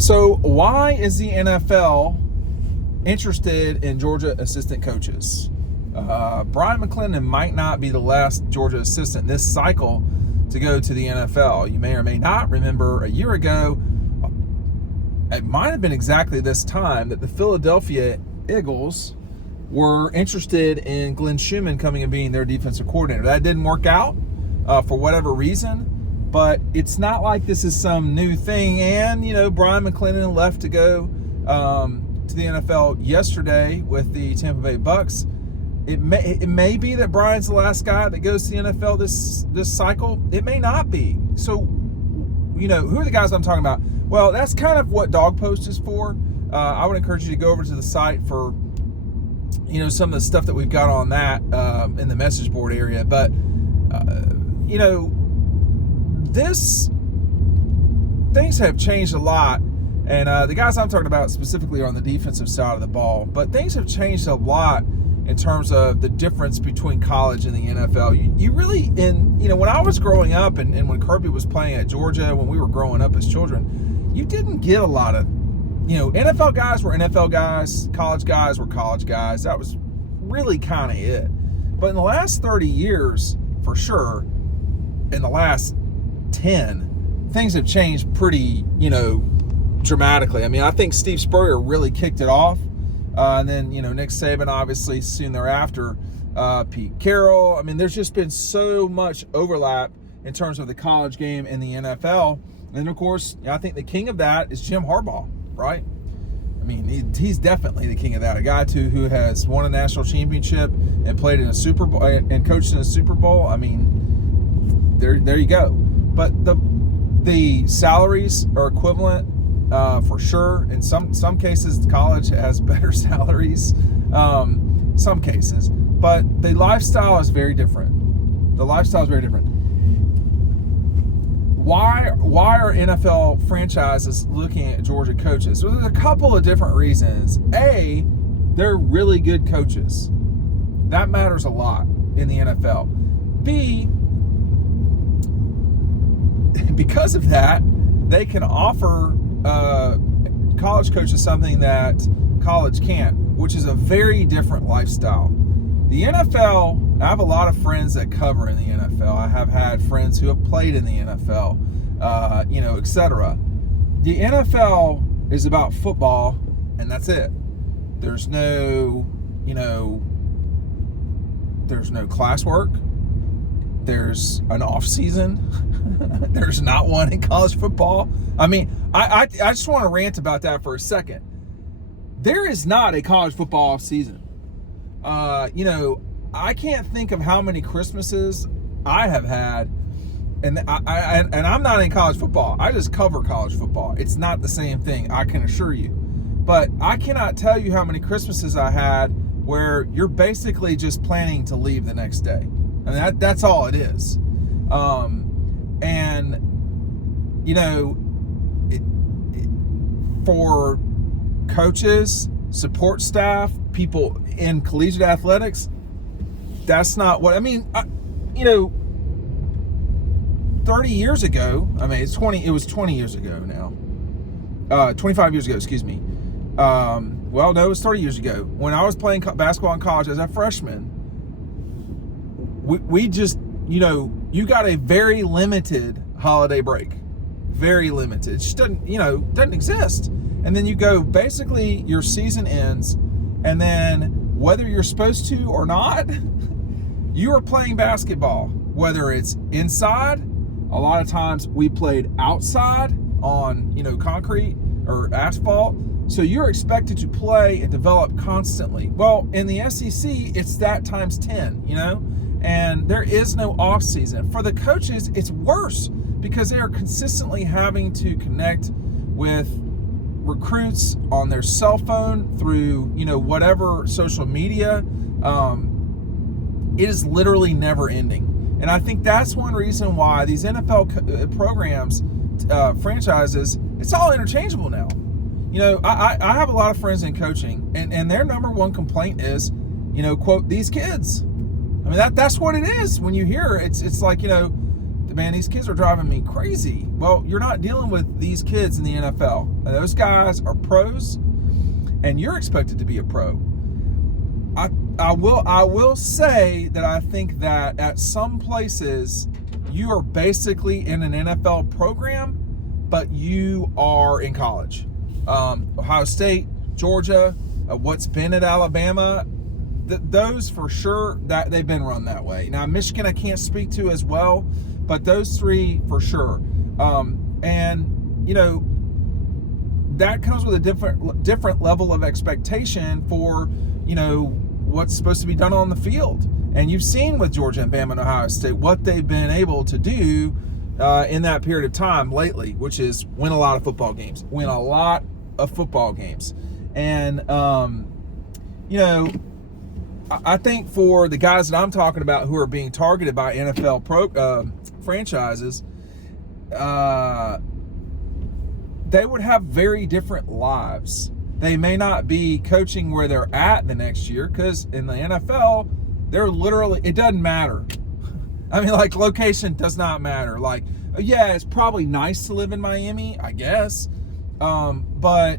So why is the NFL interested in Georgia assistant coaches? Brian McClendon might not be the last Georgia assistant this cycle to go to the NFL. You may or may not remember a year ago, it might have been exactly this time, that the Philadelphia Eagles were interested in Glenn Schumann coming and being their defensive coordinator. That didn't work out for whatever reason. But it's not like this is some new thing. And, Brian McClendon left to go to the NFL yesterday with the Tampa Bay Bucks. It may be that Brian's the last guy that goes to the NFL this cycle. It may not be. So, who are the guys I'm talking about? Well, that's kind of what Dawg Post is for. I would encourage you to go over to the site for, some of the stuff that we've got on that in the message board area. But, things have changed a lot, and the guys I'm talking about specifically are on the defensive side of the ball, but things have changed a lot in terms of the difference between college and the NFL. You really, when I was growing up and when Kirby was playing at Georgia, when we were growing up as children, you didn't get a lot of, NFL guys were NFL guys, college guys were college guys. That was really kind of it. But in the last 30 years, for sure, in the last 10, things have changed pretty, dramatically. I mean, I think Steve Spurrier really kicked it off. And then, Nick Saban, obviously, soon thereafter, Pete Carroll. I mean, there's just been so much overlap in terms of the college game and the NFL. And, of course, I think the king of that is Jim Harbaugh, right? I mean, he's definitely the king of that. A guy, too, who has won a national championship and played in a Super Bowl and coached in a Super Bowl. I mean, there you go. But the salaries are equivalent for sure. In some cases, college has better salaries. Some cases, but the lifestyle is very different. Why are NFL franchises looking at Georgia coaches? Well, there's a couple of different reasons. A, they're really good coaches. That matters a lot in the NFL. B, because of that, they can offer college coaches something that college can't, which is a very different lifestyle. The NFL, I have a lot of friends that cover in the NFL. I have had friends who have played in the NFL, etc. The NFL is about football, and that's it. There's no classwork. There's an off season. There's not one in college football. I mean, I just want to rant about that for a second. There is not a college football off season. I can't think of how many Christmases I have had, and I'm not in college football. I just cover college football. It's not the same thing, I can assure you. But I cannot tell you how many Christmases I had where you're basically just planning to leave the next day. I mean, that's all it is. For coaches, support staff, people in collegiate athletics, that's not what, 30 years ago, it was 20 years ago now. 25 years ago, excuse me. Well, no, it was 30 years ago. When I was playing basketball in college as a freshman, we just, you got a very limited holiday break. Very limited. It just doesn't exist. And then you go, basically your season ends, and then whether you're supposed to or not, you are playing basketball. Whether it's inside, a lot of times we played outside on, concrete or asphalt. So you're expected to play and develop constantly. Well, in the SEC, it's that times 10, and there is no off season. For the coaches, it's worse because they are consistently having to connect with recruits on their cell phone through, whatever social media. It is literally never ending. And I think that's one reason why these NFL programs, franchises, it's all interchangeable now. I have a lot of friends in coaching, and their number one complaint is, quote, these kids. I mean, that's what it is. When you hear it, it's like, man, these kids are driving me crazy. Well, you're not dealing with these kids in the NFL. And those guys are pros, and you're expected to be a pro. I will say that I think that at some places you are basically in an NFL program, but you are in college. Ohio State, Georgia, what's been at Alabama, those for sure, that they've been run that way. Now Michigan I can't speak to as well, but those three for sure. And you know, that comes with a different level of expectation for, you know, what's supposed to be done on the field. And you've seen with Georgia and Bama and Ohio State what they've been able to do in that period of time lately, which is win a lot of football games. And, you know, I think for the guys that I'm talking about who are being targeted by NFL franchises, they would have very different lives. They may not be coaching where they're at the next year, because in the NFL, they're literally, it doesn't matter. I mean, like, location does not matter. Like, yeah, it's probably nice to live in Miami, I guess. But,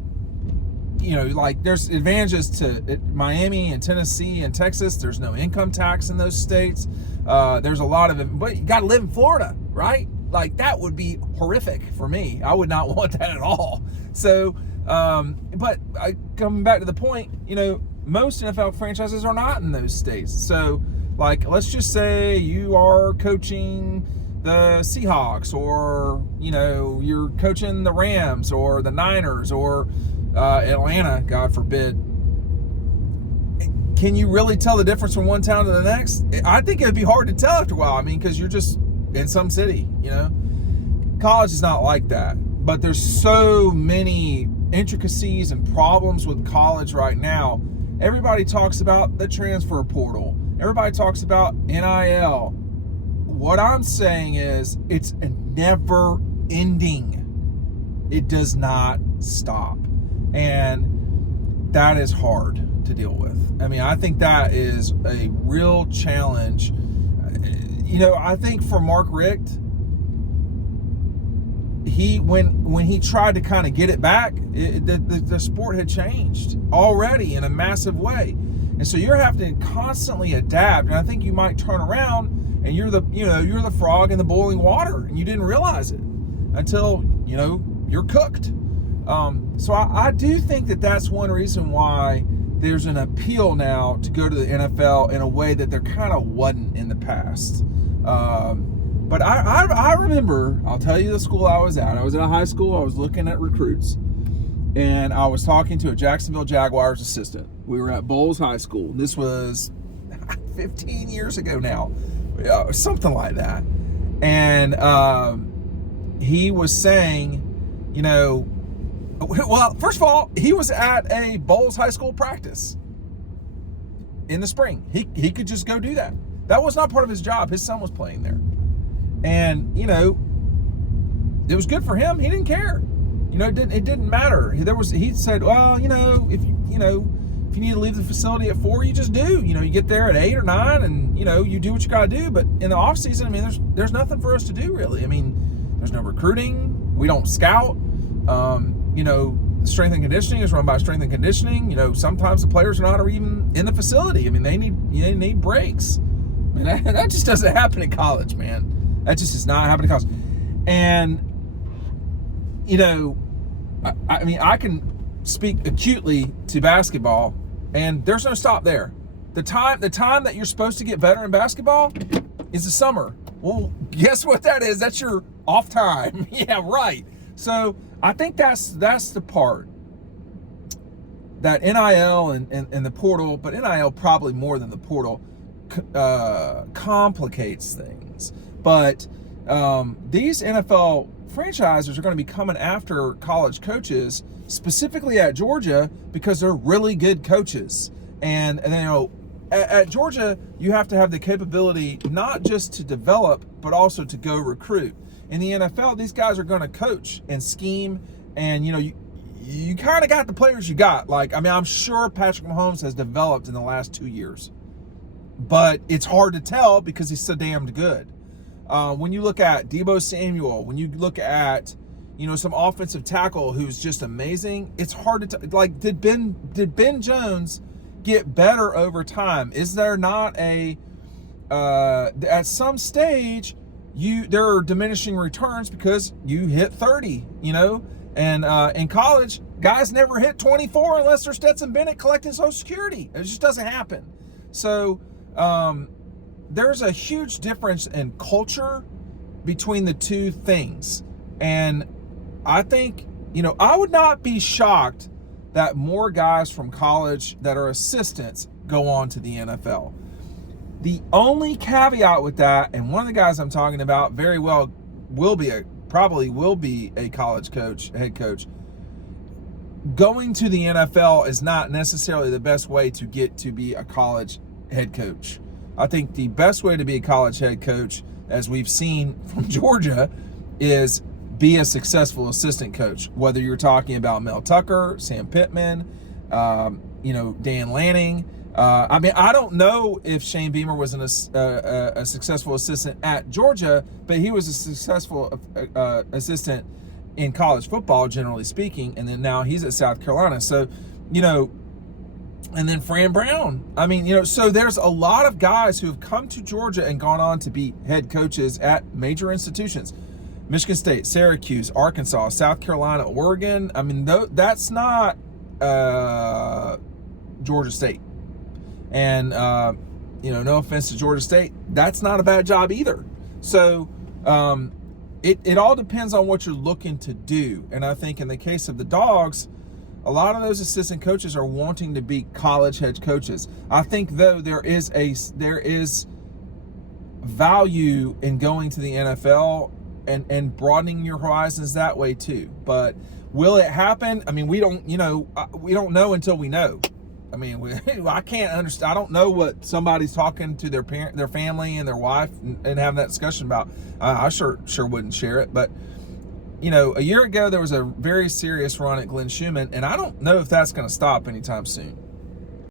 you know, like, there's advantages to Miami and Tennessee and Texas. There's no income tax in those states. There's a lot of it, but you got to live in Florida, right? Like, that would be horrific for me. I would not want that at all. So, but coming back to the point, you know, most NFL franchises are not in those states. So, like, let's just say you are coaching the Seahawks, or, you know, you're coaching the Rams or the Niners or Atlanta, God forbid. Can you really tell the difference from one town to the next? I think it'd be hard to tell after a while. I mean, because you're just in some city, you know. College is not like that. But there's so many intricacies and problems with college right now. Everybody talks about the transfer portal. Everybody talks about NIL. What I'm saying is it's never ending. It does not stop. And that is hard to deal with. I mean, I think that is a real challenge. You know, I think for Mark Richt, when he tried to kind of get it back, the sport had changed already in a massive way, and so you're having to constantly adapt. And I think you might turn around and you're the frog in the boiling water, and you didn't realize it until, you know, you're cooked. So I do think that that's one reason why there's an appeal now to go to the NFL in a way that there kind of wasn't in the past. But I remember, I'll tell you the school I was at. I was at a high school. I was looking at recruits, and I was talking to a Jacksonville Jaguars assistant. We were at Bowles High School. This was 15 years ago now, something like that. And he was saying, you know, well, first of all, he was at a Bowles High School practice in the spring. He could just go do that. That was not part of his job. His son was playing there. And, you know, it was good for him. He didn't care. You know, it didn't matter. He said, well, you know, if you need to leave the facility at 4, you just do. You know, you get there at 8 or 9, and, you know, you do what you got to do. But in the off season, I mean, there's nothing for us to do, really. I mean, there's no recruiting. We don't scout. You know, strength and conditioning is run by strength and conditioning. You know, sometimes the players are not even in the facility. I mean, they need breaks. I mean, that just doesn't happen in college, man. That just does not happen in college. And, you know, I mean, I can speak acutely to basketball, and there's no stop there. The time that you're supposed to get better in basketball is the summer. Well, guess what that is? That's your off time. Yeah, right. So I think that's the part that NIL and the portal, but NIL probably more than the portal, complicates things. But these NFL franchises are going to be coming after college coaches, specifically at Georgia, because they're really good coaches. And you know, at Georgia, you have to have the capability not just to develop, but also to go recruit. In the NFL, these guys are going to coach and scheme, and, you know, you kind of got the players you got. Like, I mean, I'm sure Patrick Mahomes has developed in the last 2 years, but it's hard to tell because he's so damned good. When you look at Deebo Samuel, when you look at, some offensive tackle who's just amazing, it's hard to like. Did Ben Jones get better over time? Is there not at some stage there are diminishing returns because you hit 30, and in college guys never hit 24 unless they're Stetson Bennett collecting Social Security. It just doesn't happen. So there's a huge difference in culture between the two things, and I think I would not be shocked that more guys from college that are assistants go on to the NFL. The only caveat with that, and one of the guys I'm talking about very well probably will be a college coach, head coach. Going to the NFL is not necessarily the best way to get to be a college head coach. I think the best way to be a college head coach, as we've seen from Georgia, is be a successful assistant coach. Whether you're talking about Mel Tucker, Sam Pittman, Dan Lanning. I don't know if Shane Beamer was a successful assistant at Georgia, but he was a successful assistant in college football, generally speaking, and then now he's at South Carolina. So, and then Fran Brown. So there's a lot of guys who have come to Georgia and gone on to be head coaches at major institutions. Michigan State, Syracuse, Arkansas, South Carolina, Oregon. That's not Georgia State. And, no offense to Georgia State, that's not a bad job either. So it all depends on what you're looking to do. And I think in the case of the Dogs, a lot of those assistant coaches are wanting to be college head coaches. I think, though, there is value in going to the NFL and broadening your horizons that way too. But will it happen? we don't know until we know. I can't understand. I don't know what somebody's talking to their parent, their family, and their wife, and having that discussion about. I sure wouldn't share it. But a year ago there was a very serious run at Glenn Schumann, and I don't know if that's going to stop anytime soon.